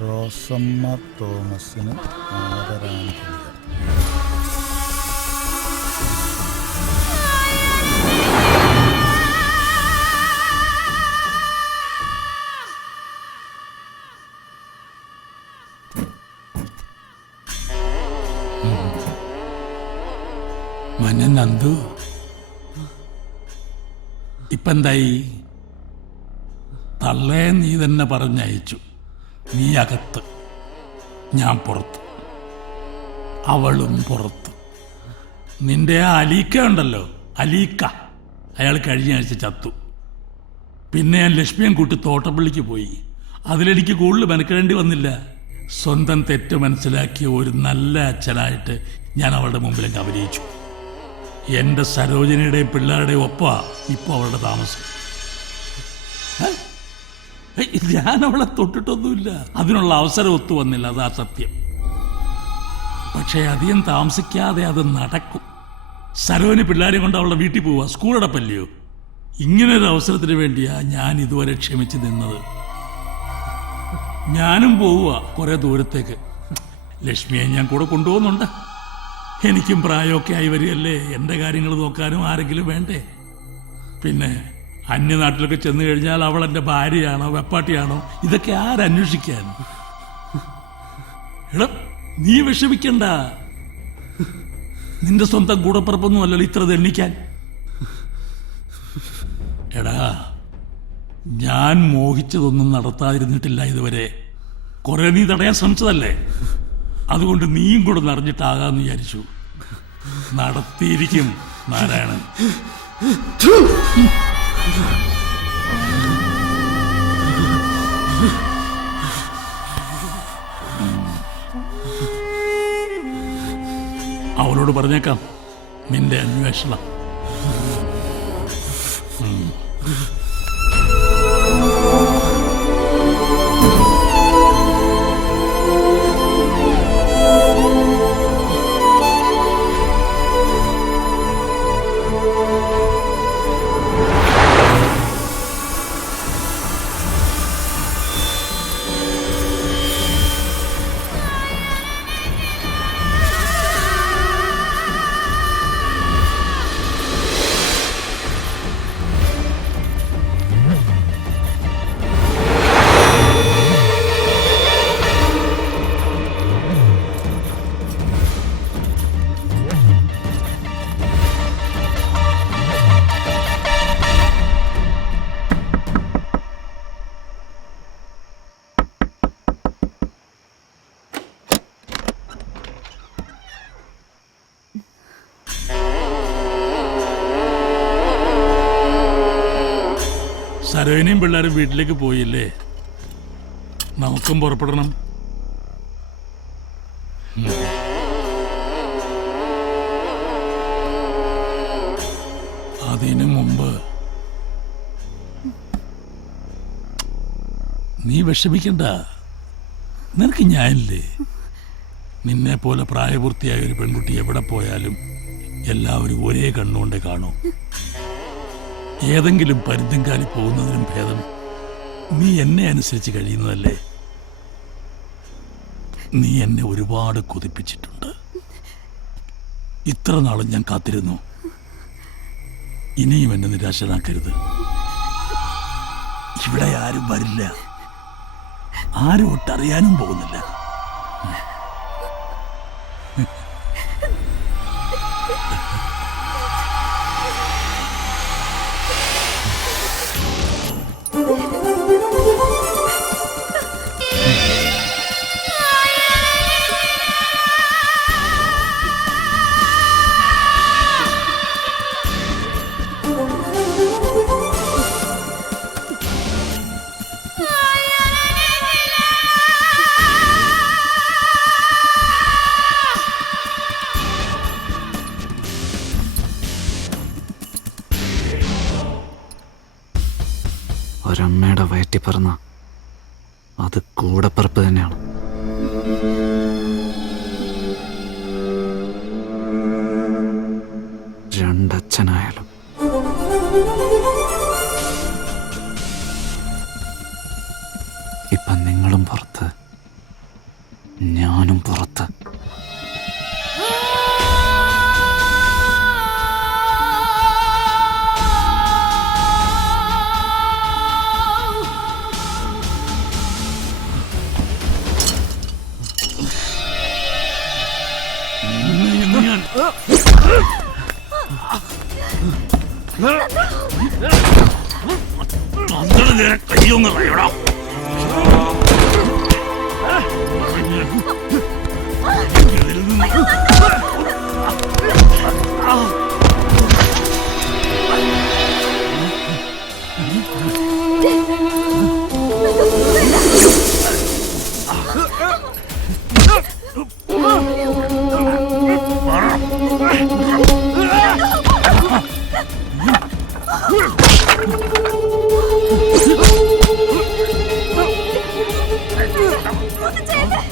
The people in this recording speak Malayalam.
റോസമ്മ തോമസിന് ആദരാഞ്ജലികൾ. നന്ദു ഇപ്പെന്തായി? തള്ളേ നീ തന്നെ പറഞ്ഞയച്ചു. നീ അകത്ത്, ഞാൻ പുറത്ത്, അവളും പുറത്ത്. നിന്റെ ആ അലീക്ക ഉണ്ടല്ലോ, അലീക്ക, അയാൾ കഴിഞ്ഞ ആഴ്ച ചത്തു. പിന്നെ ഞാൻ ലക്ഷ്മിയും കൂട്ടി തോട്ടപ്പള്ളിക്ക് പോയി. അതിലെനിക്ക് കൂടുതൽ മെനക്കെടേണ്ടി വന്നില്ല. സ്വന്തം തെറ്റ് മനസ്സിലാക്കിയ ഒരു നല്ല അച്ഛനായിട്ട് ഞാൻ അവളുടെ മുമ്പിലേക്ക് അഭിനയിച്ചു. എൻ്റെ സരോജിനിയുടെയും പിള്ളേരുടെയും ഒപ്പാ ഇപ്പോൾ അവളുടെ താമസം. ഞാൻ അവളെ തൊട്ടിട്ടൊന്നുമില്ല. അതിനുള്ള അവസരം ഒത്തു വന്നില്ല, അതാ സത്യം. പക്ഷേ അധികം താമസിക്കാതെ അത് നടക്കും. സരോജിനി പിള്ളേരെ കൊണ്ട് അവളുടെ വീട്ടിൽ പോവുക, സ്കൂളടപ്പല്ലയോ. ഇങ്ങനൊരു അവസരത്തിന് വേണ്ടിയാ ഞാൻ ഇതുവരെ ക്ഷമിച്ച് നിന്നത്. ഞാനും പോവുക കുറെ ദൂരത്തേക്ക്. ലക്ഷ്മിയെ ഞാൻ കൂടെ കൊണ്ടുപോകുന്നുണ്ട്. എനിക്കും പ്രായമൊക്കെ ആയി വരികയല്ലേ, എൻ്റെ കാര്യങ്ങൾ നോക്കാനും ആരെങ്കിലും വേണ്ടേ. പിന്നെ അന്യനാട്ടിലൊക്കെ ചെന്ന് കഴിഞ്ഞാൽ അവൾ എൻ്റെ ഭാര്യയാണോ വെപ്പാട്ടിയാണോ ഇതൊക്കെ ആരന്വേഷിക്കാൻ? എടാ, നീ വിഷമിക്കണ്ട. നിന്റെ സ്വന്തം കൂടപ്പുറപ്പൊന്നും അല്ലല്ലോ ഇത്ര തെണ്ണിക്കാൻ. എടാ, ഞാൻ മോഹിച്ചതൊന്നും നടത്താതിരുന്നിട്ടില്ല ഇതുവരെ. കുറെ നീ തടയാൻ ശ്രമിച്ചതല്ലേ, അതുകൊണ്ട് നീയും കൂടെ നിറഞ്ഞിട്ടാകാന്ന് വിചാരിച്ചു. നടത്തിയിരിക്കും നാരായണൻ. അവളോട് പറഞ്ഞേക്കാം നിന്റെ അന്വേഷണം. സരോജിനിയും പിള്ളേരും വീട്ടിലേക്ക് പോയില്ലേ, നമുക്കും പുറപ്പെടണം. അതിനു മുമ്പ് നീ വിഷമിക്കണ്ട. നിനക്ക് ഞാനില്ലേ. നിന്നെ പോലെ പ്രായപൂർത്തിയായ ഒരു പെൺകുട്ടി എവിടെ പോയാലും എല്ലാവരും ഒരേ കണ്ണുകൊണ്ടേ കാണൂ. ഏതെങ്കിലും പരുന്തുംകാലി പോകുന്നതിനും ഭേദം നീ എന്നെ അനുസരിച്ച് കഴിയുന്നതല്ലേ. നീ എന്നെ ഒരുപാട് കൊതിപ്പിച്ചിട്ടുണ്ട്. ഇത്ര നാളും ഞാൻ കാത്തിരുന്നു. ഇനിയും എന്നെ നിരാശനാക്കരുത്. ഇവിടെ ആരും വരില്ല, ആരും ഒട്ടറിയാനും പോകുന്നില്ല. ഒരമ്മയുടെ വയറ്റി പറന്ന അത് കൂടപ്പറപ്പ് തന്നെയാണ്. രണ്ടച്ഛനായാലും ഇപ്പം നിങ്ങളും പുറത്ത്, ഞാനും പുറത്ത്. കയ്യൊന്ന് കഴിയടാ. ഒന്ന് ചെയ്യല്ലേ?